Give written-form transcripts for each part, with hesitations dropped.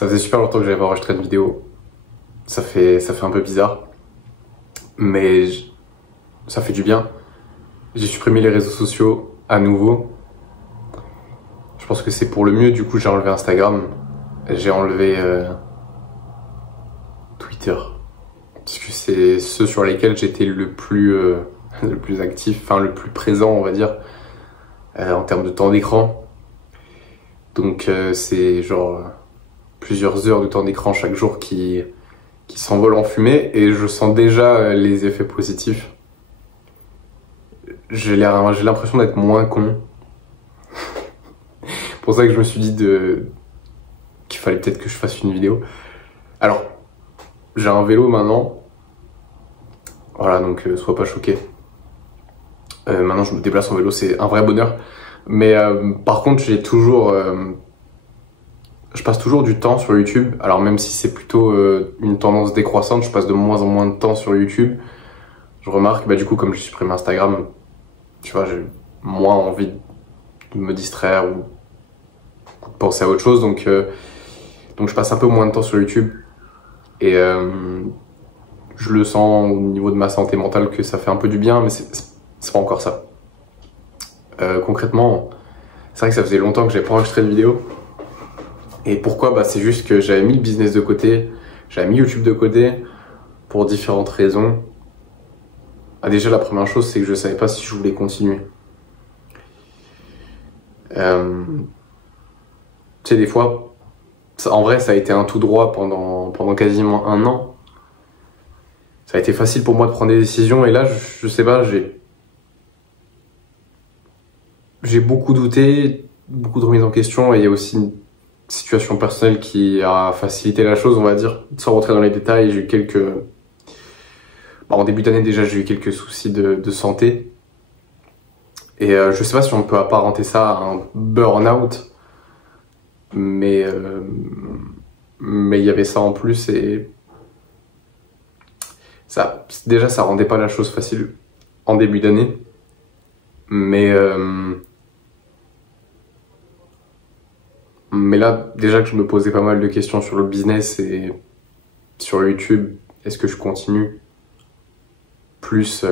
Ça faisait super longtemps que j'avais pas enregistré de vidéo. Ça fait un peu bizarre. Mais ça fait du bien. J'ai supprimé les réseaux sociaux à nouveau. Je pense que c'est pour le mieux. Du coup, j'ai enlevé Instagram. J'ai enlevé Twitter. Parce que c'est ceux sur lesquels j'étais le plus actif, enfin le plus présent, on va dire, en termes de temps d'écran. Donc c'est genre plusieurs heures de temps d'écran chaque jour qui s'envolent en fumée et je sens déjà les effets positifs. J'ai l'impression d'être moins con. C'est pour ça que je me suis dit qu'il fallait peut-être que je fasse une vidéo. Alors, j'ai un vélo maintenant. Voilà, donc sois pas choqué. Maintenant je me déplace en vélo, c'est un vrai bonheur. Mais par contre, je passe toujours du temps sur YouTube. Alors même si c'est plutôt une tendance décroissante, je passe de moins en moins de temps sur YouTube. Je remarque, du coup, comme j'ai supprimé Instagram, tu vois, j'ai moins envie de me distraire ou de penser à autre chose. Donc je passe un peu moins de temps sur YouTube. Et je le sens au niveau de ma santé mentale que ça fait un peu du bien, mais c'est pas encore ça. Concrètement, c'est vrai que ça faisait longtemps que j'avais pas enregistré de vidéo. Et pourquoi? C'est juste que j'avais mis le business de côté, j'avais mis YouTube de côté pour différentes raisons. Déjà, la première chose, c'est que je savais pas si je voulais continuer. Tu sais, des fois, en vrai, ça a été un tout droit pendant quasiment un an. Ça a été facile pour moi de prendre des décisions et là, je sais pas, j'ai beaucoup douté, beaucoup de remise en question et il y a aussi une situation personnelle qui a facilité la chose, on va dire. Sans rentrer dans les détails, j'ai eu quelques... en début d'année déjà, j'ai eu quelques soucis de santé. Et je sais pas si on peut apparenter ça à un burn-out, mais il y avait ça en plus et déjà ça rendait pas la chose facile en début d'année, mais là déjà que je me posais pas mal de questions sur le business et sur YouTube, est-ce que je continue, plus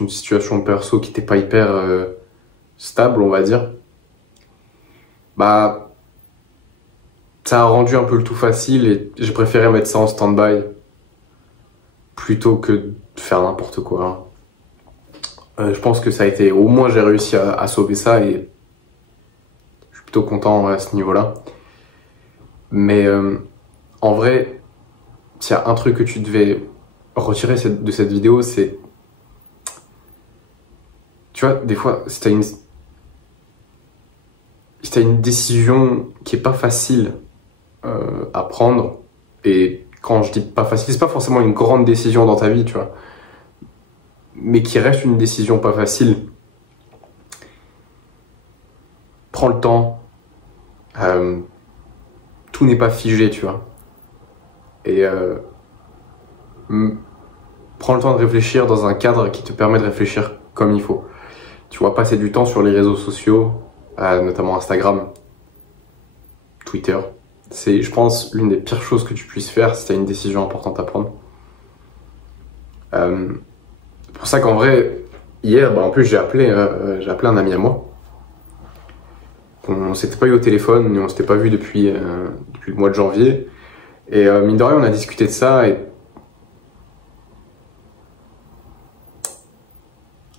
une situation perso qui n'était pas hyper stable, on va dire, ça a rendu un peu le tout facile et j'ai préféré mettre ça en stand-by plutôt que de faire n'importe quoi. Je pense que ça a été, au moins j'ai réussi à sauver ça et je suis plutôt content à ce niveau-là. Mais en vrai, s'il y a un truc que tu devais retirer de cette vidéo, c'est, tu vois, des fois, si t'as une décision qui est pas facile à prendre, et quand je dis pas facile, c'est pas forcément une grande décision dans ta vie, tu vois, mais qui reste une décision pas facile, prends le temps, tout n'est pas figé, tu vois, et prends le temps de réfléchir dans un cadre qui te permet de réfléchir comme il faut. Tu vois, passer du temps sur les réseaux sociaux, notamment Instagram, Twitter, c'est, je pense, l'une des pires choses que tu puisses faire si tu as une décision importante à prendre. C'est pour ça qu'en vrai, hier, en plus j'ai appelé un ami à moi. On s'était pas eu au téléphone, on s'était pas vu depuis le mois de janvier. Et mine de rien, on a discuté de ça et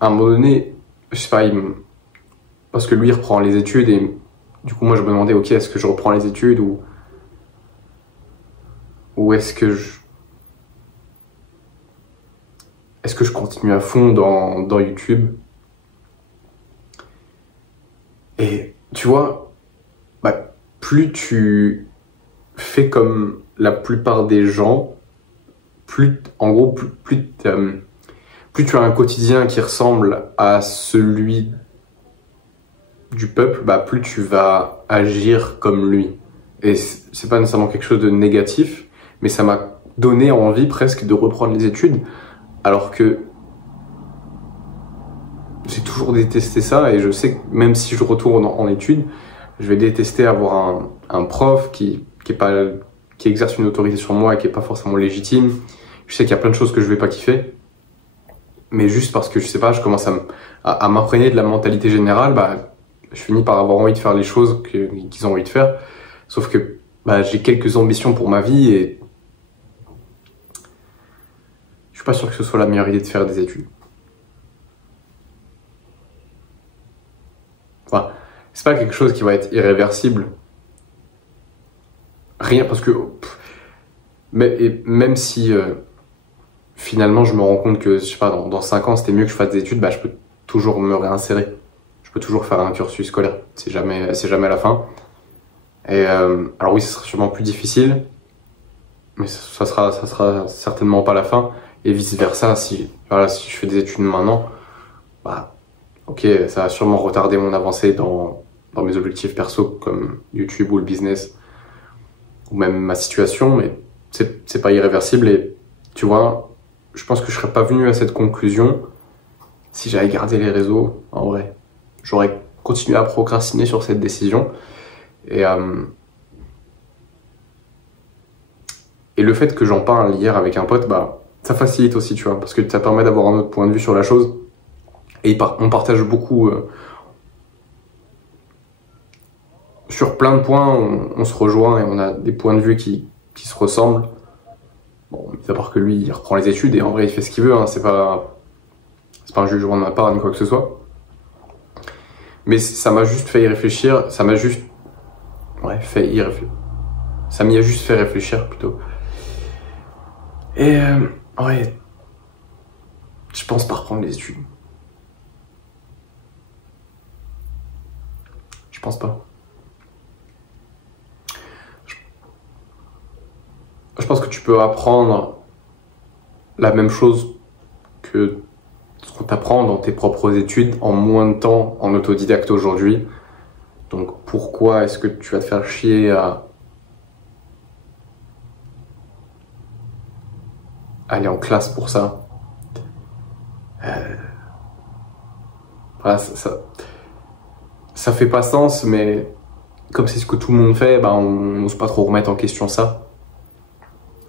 à un moment donné, je sais pas, parce que lui il reprend les études et du coup moi je me demandais, ok, est-ce que je reprends les études ou est-ce que je continue à fond dans YouTube? Et tu vois, plus tu fais comme la plupart des gens, plus tu as un quotidien qui ressemble à celui du peuple, plus tu vas agir comme lui. Et c'est pas nécessairement quelque chose de négatif, mais ça m'a donné envie presque de reprendre les études, alors que j'ai toujours détesté ça et je sais que même si je retourne en études, Je vais détester avoir un prof qui exerce une autorité sur moi et qui est pas forcément légitime. Je sais qu'il y a plein de choses que je vais pas kiffer. Mais juste parce que, je sais pas, je commence à m'imprégner de la mentalité générale, bah, je finis par avoir envie de faire les choses qu'ils ont envie de faire. Sauf que bah, j'ai quelques ambitions pour ma vie et je suis pas sûr que ce soit la meilleure idée de faire des études. Enfin, c'est pas quelque chose qui va être irréversible. Rien, parce que même si finalement je me rends compte que, je sais pas, dans 5 ans c'était mieux que je fasse des études, bah, je peux toujours me réinsérer. Je peux toujours faire un cursus scolaire. C'est jamais la fin. Et alors oui, ce sera sûrement plus difficile, mais ça sera certainement pas la fin. Et vice versa, si je fais des études maintenant, bah, ok, ça va sûrement retarder mon avancée dans mes objectifs perso comme YouTube ou le business, ou même ma situation, mais c'est pas irréversible. Et tu vois, je pense que je serais pas venu à cette conclusion si j'avais gardé les réseaux. En vrai, j'aurais continué à procrastiner sur cette décision. Et le fait que j'en parle hier avec un pote, bah, ça facilite aussi, tu vois, parce que ça permet d'avoir un autre point de vue sur la chose. Et on partage beaucoup. Sur plein de points, on se rejoint et on a des points de vue qui se ressemblent. Bon, mis à part que lui, il reprend les études et en vrai, il fait ce qu'il veut, hein, c'est pas un jugement de ma part ni quoi que ce soit. Mais ça m'a juste fait y réfléchir, ça m'y a juste fait réfléchir plutôt. Et ouais, je pense pas reprendre les études. Je pense pas. Je pense que tu peux apprendre la même chose que ce qu'on t'apprend dans tes propres études en moins de temps en autodidacte aujourd'hui. Donc pourquoi est-ce que tu vas te faire chier à aller en classe pour ça? Voilà, ça fait pas sens, mais comme c'est ce que tout le monde fait, bah on n'ose pas trop remettre en question ça.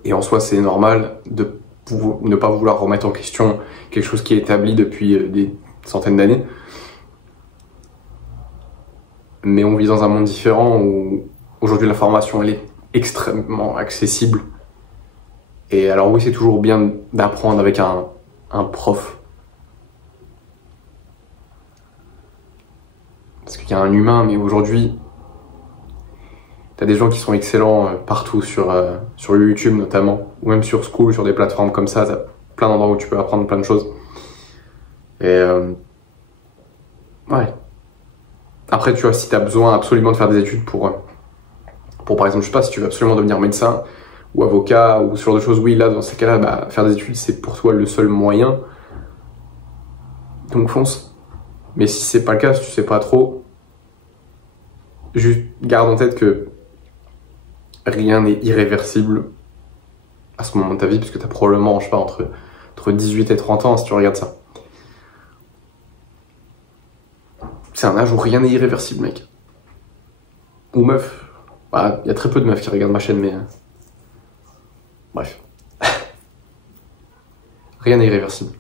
Et en soi, c'est normal de ne pas vouloir remettre en question quelque chose qui est établi depuis des centaines d'années. Mais on vit dans un monde différent où aujourd'hui l'information elle est extrêmement accessible. Et alors oui, c'est toujours bien d'apprendre avec un prof. Parce qu'il y a un humain, mais aujourd'hui, t'as des gens qui sont excellents partout sur YouTube notamment, ou même sur School, sur des plateformes comme ça, t'as plein d'endroits où tu peux apprendre plein de choses. Et ouais. Après, tu vois, si t'as besoin absolument de faire des études pour par exemple, je sais pas, si tu veux absolument devenir médecin ou avocat ou ce genre de choses, oui, là, dans ces cas-là, bah, faire des études, c'est pour toi le seul moyen. Donc fonce. Mais si c'est pas le cas, si tu sais pas trop, juste garde en tête que rien n'est irréversible à ce moment de ta vie, parce que t'as probablement, je sais pas, entre 18 et 30 ans si tu regardes ça. C'est un âge où rien n'est irréversible, mec. Ou meuf. Bah, y a très peu de meufs qui regardent ma chaîne, mais... Bref. Rien n'est irréversible.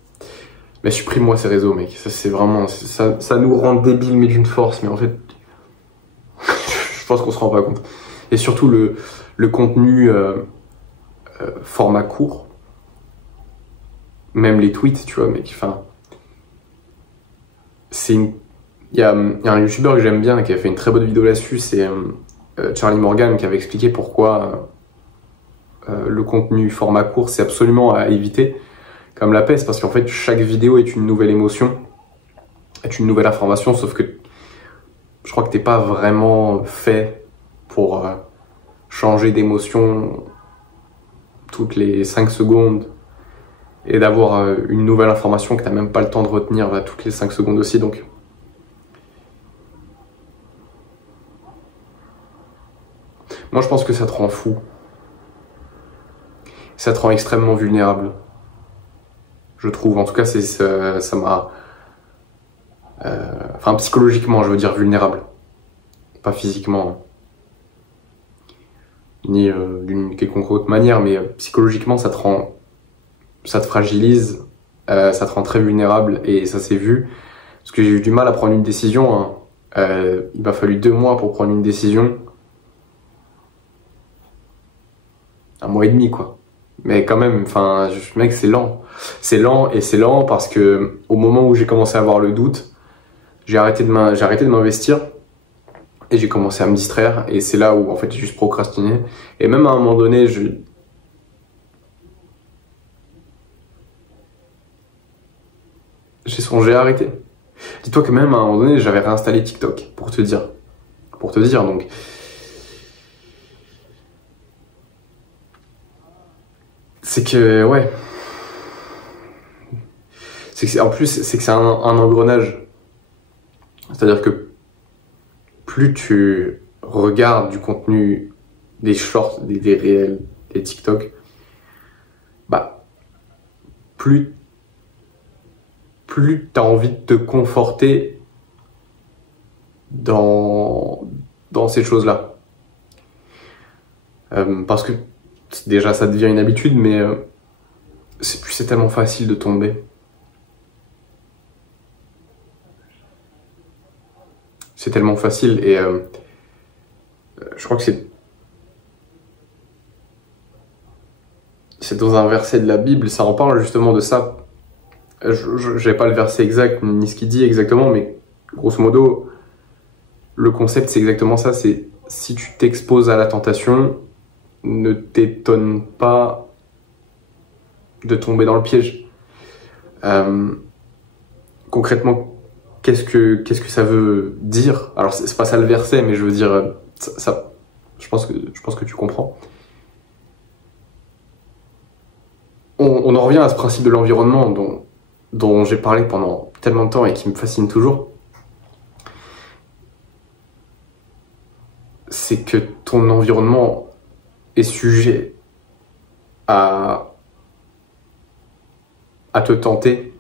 Mais supprime-moi ces réseaux, mec. Ça, c'est vraiment... Ça nous rend débiles, mais d'une force. Mais en fait... je pense qu'on se rend pas compte. Et surtout, le contenu format court. Même les tweets, tu vois, mec. Enfin... Il y a un youtubeur que j'aime bien qui a fait une très bonne vidéo là-dessus, c'est Charlie Morgan, qui avait expliqué pourquoi le contenu format court c'est absolument à éviter comme la peste, parce qu'en fait chaque vidéo est une nouvelle émotion, est une nouvelle information, sauf que je crois que t'es pas vraiment fait pour changer d'émotion toutes les 5 secondes et d'avoir une nouvelle information que t'as même pas le temps de retenir toutes les 5 secondes aussi, donc moi je pense que ça te rend fou. Ça te rend extrêmement vulnérable. Je trouve. En tout cas, ça m'a... Enfin, psychologiquement, je veux dire vulnérable. pas physiquement, hein, ni d'une quelconque autre manière, mais psychologiquement, ça te fragilise, ça te rend très vulnérable, et ça s'est vu. Parce que j'ai eu du mal à prendre une décision, hein. Il m'a fallu 2 mois pour prendre une décision. 1 mois et demi, quoi. Mais quand même, enfin, mec, c'est lent. C'est lent, et c'est lent parce que au moment où j'ai commencé à avoir le doute, j'ai arrêté de m'investir et j'ai commencé à me distraire, et c'est là où en fait j'ai juste procrastiné. Et même à un moment donné, j'ai songé à arrêter. Dis-toi que même à un moment donné, j'avais réinstallé TikTok, pour te dire. Donc. C'est que, ouais. En plus, c'est que c'est un engrenage. C'est-à-dire que plus tu regardes du contenu, des shorts, des réels, des TikTok, bah, plus t'as envie de te conforter dans ces choses-là. Parce que déjà ça devient une habitude, mais c'est tellement facile de tomber. C'est tellement facile, et je crois que c'est dans un verset de la Bible, ça en parle justement de ça. Je n'ai pas le verset exact ni ce qu'il dit exactement, mais grosso modo, le concept c'est exactement ça. C'est si tu t'exposes à la tentation, ne t'étonne pas de tomber dans le piège. Concrètement, qu'est-ce que ça veut dire? Alors c'est pas ça le verset, mais je veux dire ça, je pense que tu comprends. On en revient à ce principe de l'environnement dont j'ai parlé pendant tellement de temps et qui me fascine toujours. C'est que ton environnement est sujet à te tenter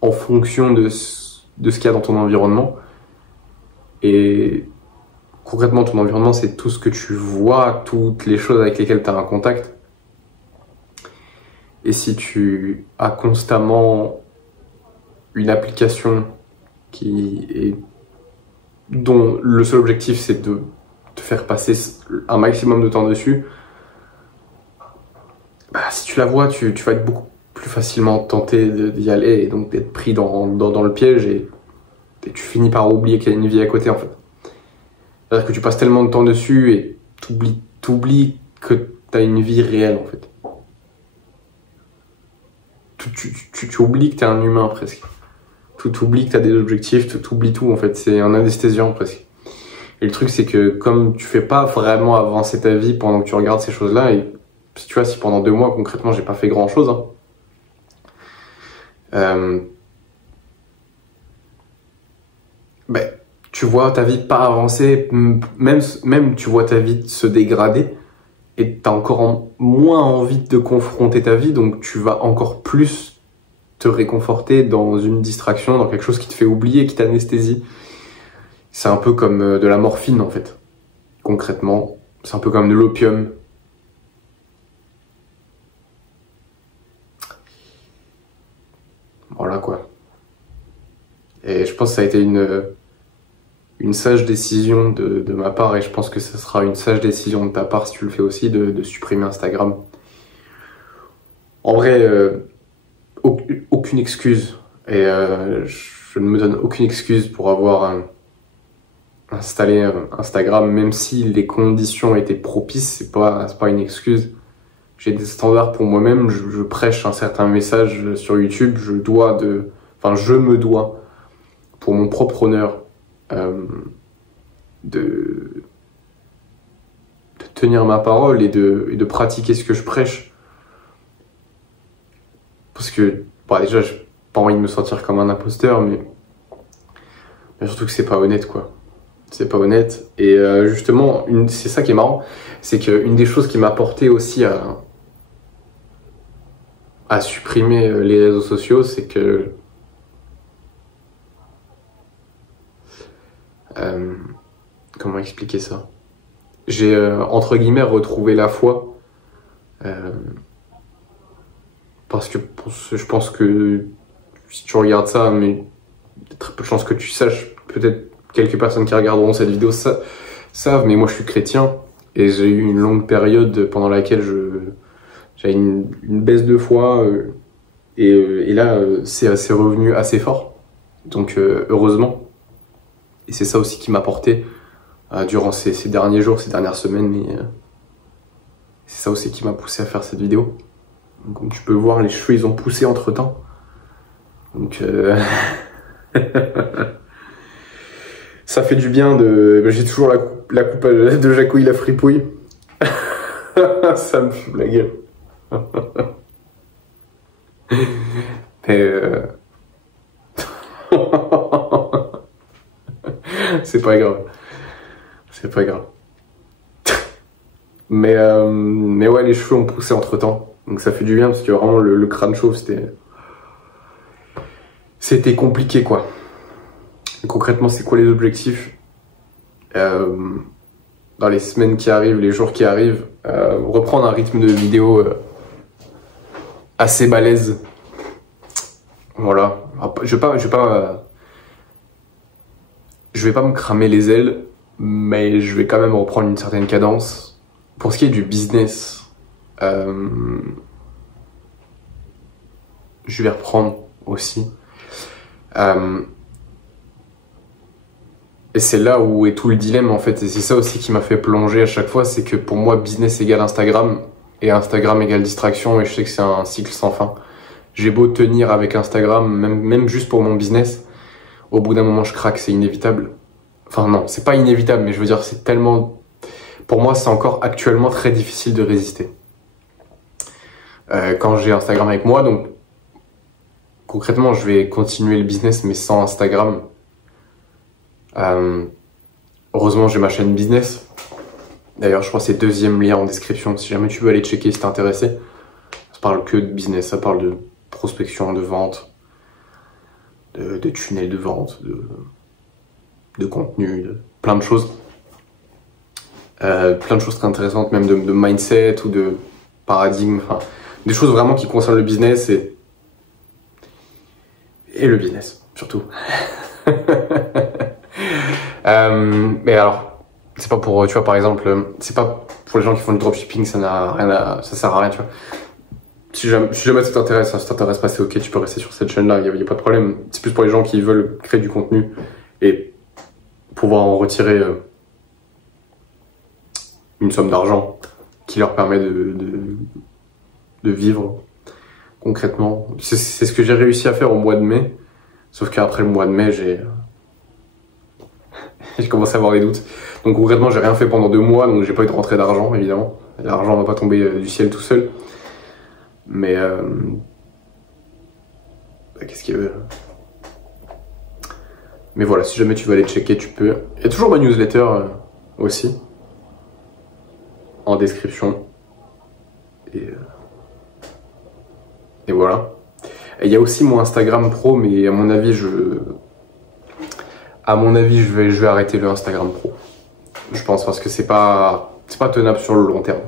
en fonction de ce qu'il y a dans ton environnement. Et concrètement, ton environnement, c'est tout ce que tu vois, toutes les choses avec lesquelles tu as un contact. Et si tu as constamment une application dont le seul objectif c'est de te faire passer un maximum de temps dessus, bah, si tu la vois, tu vas être beaucoup plus facilement tenté d'y aller, et donc d'être pris dans le piège, et tu finis par oublier qu'il y a une vie à côté en fait. C'est-à-dire que tu passes tellement de temps dessus et t'oublies que tu as une vie réelle en fait. Tu oublies que tu es un humain presque. Tu oublies que tu as des objectifs, tu oublies tout en fait. C'est un anesthésiant presque. Et le truc c'est que comme tu fais pas vraiment avancer ta vie pendant que tu regardes ces choses-là, et si tu vois, si pendant 2 mois concrètement j'ai pas fait grand-chose, ben, tu vois ta vie pas avancer, même tu vois ta vie se dégrader, et t'as encore moins envie de confronter ta vie, donc tu vas encore plus te réconforter dans une distraction, dans quelque chose qui te fait oublier, qui t'anesthésie. C'est un peu comme de la morphine en fait. Concrètement, c'est un peu comme de l'opium. Voilà quoi. Et je pense que ça a été une sage décision de ma part, et je pense que ça sera une sage décision de ta part si tu le fais aussi, de supprimer Instagram. En vrai, aucune excuse, et je ne me donne aucune excuse pour avoir installé Instagram, même si les conditions étaient propices. C'est pas une excuse. J'ai des standards pour moi-même, je prêche un certain message sur YouTube, je me dois, pour mon propre honneur, de tenir ma parole et de pratiquer ce que je prêche. Parce que, bon, déjà, j'ai pas envie de me sentir comme un imposteur, mais surtout que c'est pas honnête, quoi. C'est pas honnête. Et justement, c'est ça qui est marrant, c'est qu'une des choses qui m'a porté aussi à supprimer les réseaux sociaux, c'est que comment expliquer ça? J'ai, entre guillemets, retrouvé la foi. Parce que je pense que si tu regardes ça, mais il y a très peu de chances que tu saches, peut-être quelques personnes qui regarderont cette vidéo savent, mais moi je suis chrétien et j'ai eu une longue période pendant laquelle j'avais une baisse de foi et là c'est revenu assez fort, donc heureusement. Et c'est ça aussi qui m'a porté durant ces derniers jours, ces dernières semaines, mais c'est ça aussi qui m'a poussé à faire cette vidéo. Donc, comme tu peux le voir, les cheveux ils ont poussé entre temps. Donc ça fait du bien de. J'ai toujours la coupe de Jacouille la fripouille. Ça me fume la gueule. Mais c'est pas grave. C'est pas grave. Mais ouais, les cheveux ont poussé entre temps. Donc ça fait du bien parce que vraiment le crâne chauve c'était compliqué quoi. Et concrètement, c'est quoi les objectifs dans les semaines qui arrivent, les jours qui arrivent, reprendre un rythme de vidéo assez balèze. Voilà. Je vais pas me cramer les ailes, mais je vais quand même reprendre une certaine cadence. Pour ce qui est du business, je vais reprendre aussi. Et c'est là où est tout le dilemme en fait, et c'est ça aussi qui m'a fait plonger à chaque fois, c'est que pour moi business égale Instagram, et Instagram égale distraction, et je sais que c'est un cycle sans fin. J'ai beau tenir avec Instagram, même juste pour mon business, au bout d'un moment je craque, c'est inévitable. Enfin non, c'est pas inévitable, mais je veux dire c'est tellement... Pour moi c'est encore actuellement très difficile de résister. Quand j'ai Instagram avec moi, donc concrètement je vais continuer le business mais sans Instagram. Heureusement j'ai ma chaîne business. D'ailleurs je crois que c'est deuxième lien en description si jamais tu veux aller checker si t'es intéressé. Ça parle que de business, ça parle de prospection, de vente, de tunnels de vente, de contenu, de plein de choses. Plein de choses très intéressantes, même de mindset ou de paradigme, enfin des choses vraiment qui concernent le business et le business surtout. Mais alors, c'est pas pour, tu vois, par exemple, c'est pas pour les gens qui font du dropshipping, ça sert à rien, tu vois. Si jamais ça t'intéresse pas, c'est ok, tu peux rester sur cette chaîne-là, y a pas de problème. C'est plus pour les gens qui veulent créer du contenu et pouvoir en retirer une somme d'argent qui leur permet de vivre concrètement. C'est ce que j'ai réussi à faire au mois de mai, sauf qu'après le mois de mai, j'ai commencé à avoir des doutes. Donc concrètement, j'ai rien fait pendant 2 mois, donc j'ai pas eu de rentrée d'argent, évidemment. L'argent va pas tomber du ciel tout seul. Mais qu'est-ce qu'il y a? Mais voilà, si jamais tu veux aller checker, tu peux. Il y a toujours ma newsletter aussi en description. Et voilà. Et il y a aussi mon Instagram pro, mais à mon avis, je vais arrêter le Instagram pro. Je pense parce que c'est pas tenable sur le long terme.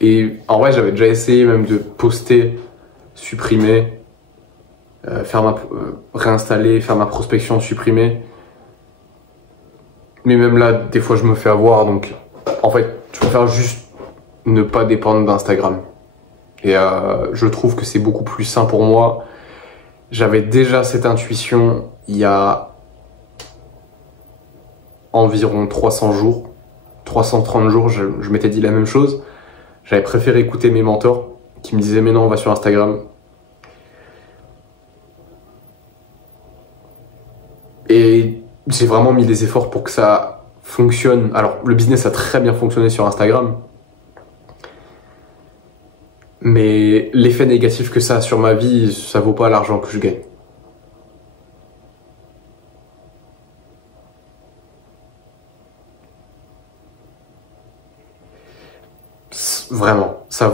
Et en vrai, j'avais déjà essayé même de poster, supprimer, réinstaller, faire ma prospection, supprimer. Mais même là, des fois, je me fais avoir. Donc, en fait, je préfère juste ne pas dépendre d'Instagram. Et je trouve que c'est beaucoup plus sain pour moi. J'avais déjà cette intuition il y a environ 300 jours, 330 jours, je m'étais dit la même chose. J'avais préféré écouter mes mentors qui me disaient mais non, on va sur Instagram. Et j'ai vraiment mis des efforts pour que ça fonctionne. Alors le business a très bien fonctionné sur Instagram, mais l'effet négatif que ça a sur ma vie, ça vaut pas l'argent que je gagne. Vraiment, ça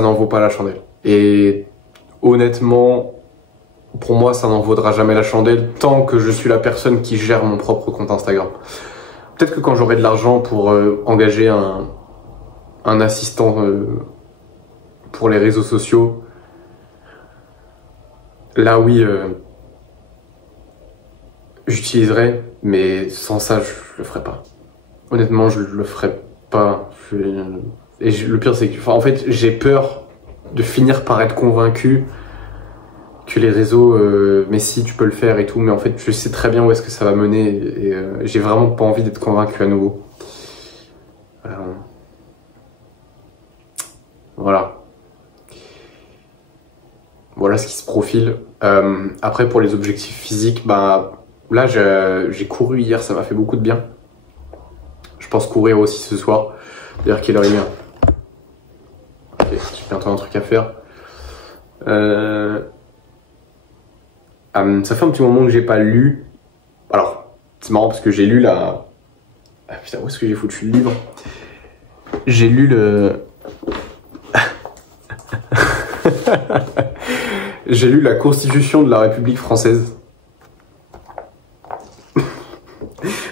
n'en vaut pas la chandelle. Et honnêtement, pour moi, ça n'en vaudra jamais la chandelle tant que je suis la personne qui gère mon propre compte Instagram. Peut-être que quand j'aurai de l'argent pour engager un assistant pour les réseaux sociaux, là oui, j'utiliserai, mais sans ça, je le ferai pas. Honnêtement, je le ferai pas. Le pire, c'est que, en fait, j'ai peur de finir par être convaincu que les réseaux, mais si, tu peux le faire et tout, mais en fait, je sais très bien où est-ce que ça va mener et j'ai vraiment pas envie d'être convaincu à nouveau. Voilà. Voilà ce qui se profile. Après, pour les objectifs physiques, bah, là, j'ai couru hier, ça m'a fait beaucoup de bien. Je pense courir aussi ce soir. D'ailleurs, quelle heure il est? Ok, j'ai bientôt un truc à faire. Ça fait un petit moment que j'ai pas lu. Alors, c'est marrant parce que j'ai lu la... Ah putain, où est-ce que j'ai foutu le livre? J'ai lu le... J'ai lu la Constitution de la République française.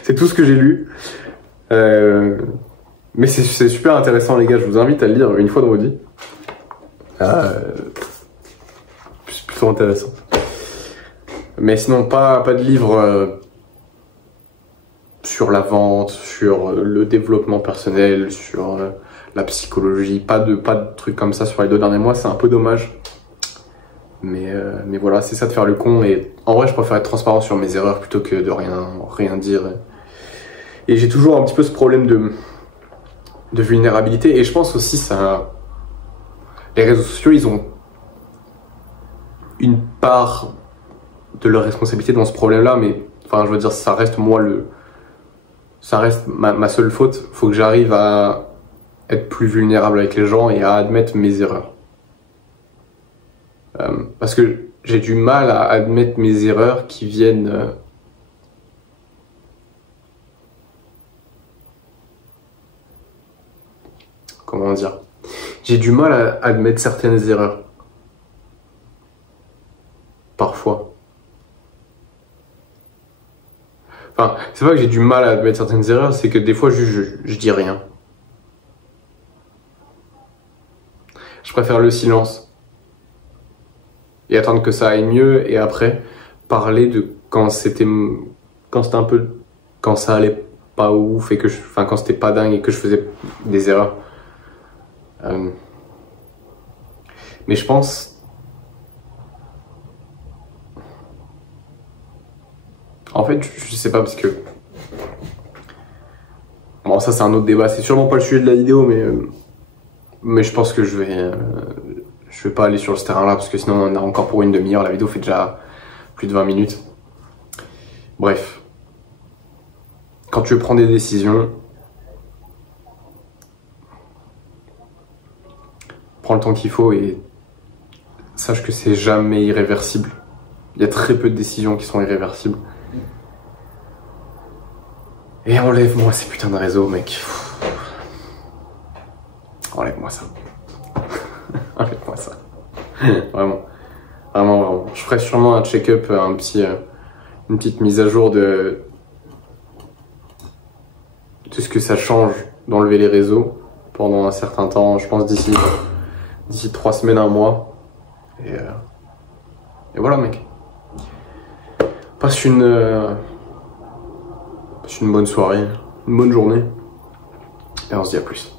C'est tout ce que j'ai lu. Mais c'est super intéressant les gars, je vous invite à le lire une fois dans votre vie. C'est plutôt intéressant. Mais sinon, pas de livre sur la vente, sur le développement personnel, sur la psychologie, pas de trucs comme ça sur les 2 derniers mois, c'est un peu dommage. Mais voilà, c'est ça de faire le con, et en vrai je préfère être transparent sur mes erreurs plutôt que de rien dire. Et j'ai toujours un petit peu ce problème de vulnérabilité, et je pense aussi ça... Les réseaux sociaux, ils ont une part de leur responsabilité dans ce problème-là, mais enfin je veux dire, ça reste ma seule faute. Faut que j'arrive à être plus vulnérable avec les gens et à admettre mes erreurs. Parce que j'ai du mal à admettre mes erreurs qui viennent... comment dire? J'ai du mal à admettre certaines erreurs. Parfois. Enfin, c'est pas que j'ai du mal à admettre certaines erreurs, c'est que des fois je dis rien. Je préfère le silence. Et attendre que ça aille mieux, et après parler de quand c'était un peu, quand ça allait pas ouf et que quand c'était pas dingue et que je faisais des erreurs. Mais je pense, en fait, je sais pas, parce que bon, ça c'est un autre débat, c'est sûrement pas le sujet de la vidéo, mais je pense que je vais pas aller sur ce terrain là, parce que sinon on en a encore pour une demi-heure. La vidéo fait déjà plus de 20 minutes. Bref, quand tu prends des décisions, prends le temps qu'il faut et sache que c'est jamais irréversible. Il y a très peu de décisions qui sont irréversibles. Et enlève-moi ces putains de réseaux, mec. Enlève-moi ça. Enlève-moi ça. Vraiment. Vraiment. Je ferai sûrement un check-up, une petite mise à jour de ce que ça change d'enlever les réseaux pendant un certain temps. Je pense d'ici 3 semaines, 1 mois. Et voilà, mec. Passe une bonne soirée, une bonne journée. Et on se dit à plus.